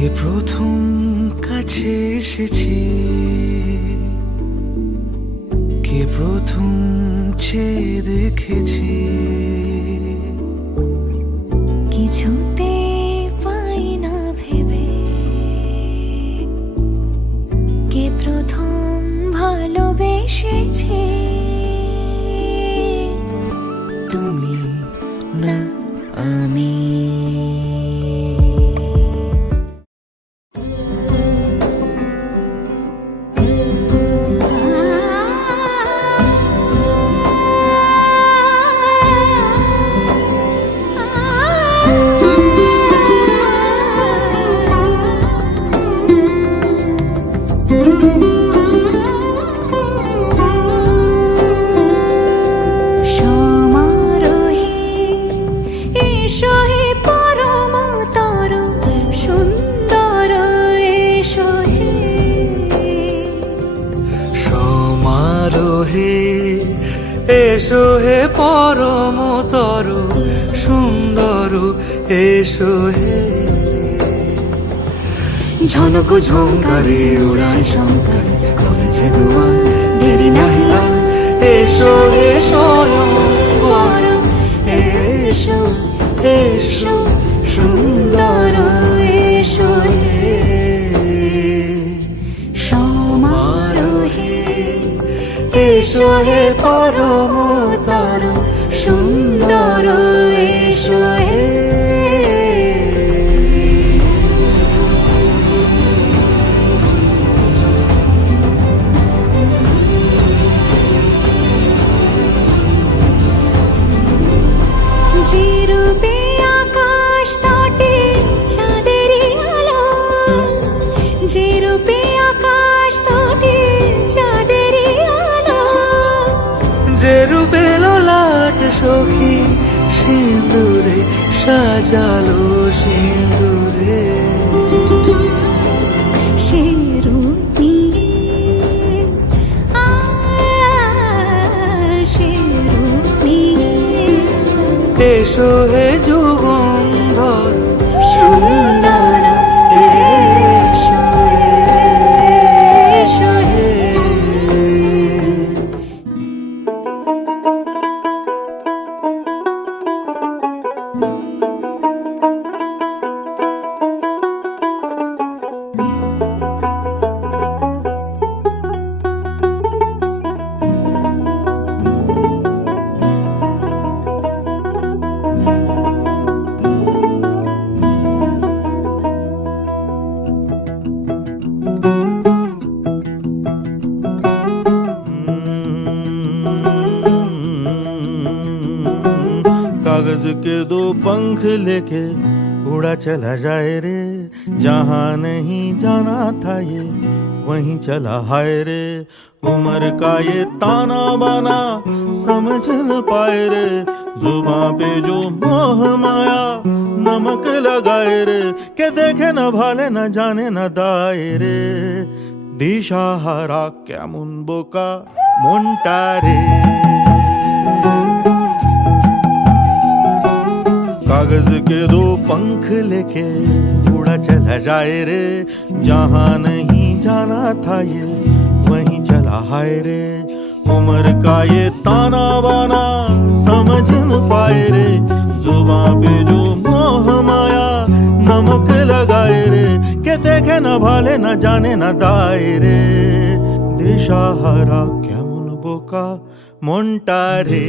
কে প্রথম কাছে এসেছি, কে প্রথম চেয়ে দেখেছি, কিছুতে পাই না ভেবে কে প্রথম ভালোবেসেছে। তুমি না আমি। এসো হে পরমতর সুন্দর, এসো হে। ঝনক ঝঙ্কারে উড়ায় শঙ্কারে কমেছে দুয়ার, দেরি নাহি আর। এসো হে স্বয়ংবর, এসো এসো সুন্দর, এসো হে। সমারোহে এসো হে পরমতর সুন্দর, এসো হে। যে রূপে আকাশ তটে চাঁদেরই আলো, যে রূপে আকাশ তটে চাঁদেরই আলো, যে রূপে ললাট সখী সিঁদুরে সাজালো সিঁদুরে, সে রূপ নিয়ে সে রূপ নিয়ে এসো হে যুগন্ধর সুন্দর, এসো এসো হে। कागज के दो पंख लेके उड़ा चला जाए रे, जहाँ नहीं जाना था ये वहीं चला हाय रे। उम्र का ये ताना बाना समझ न पाए रे, जुबां पे जो मोह माया नमक लगाए रे। के देखे न भाले न जाने न दाए रे, दिशाहारा केमन बोका मोंटा रे। कागज के दो पंख लेके उड़ा चला जाए रे, जहाँ नहीं जाना था ये वहीं चला हाय रे। उम्र का ये ताना बाना समझ न पाए रे, जुबां पे जो मोह माया नमक लगाए रे। के देखे न भाले न जाने न दाए रे, दिशाहारा केमन बोका मोंटा रे।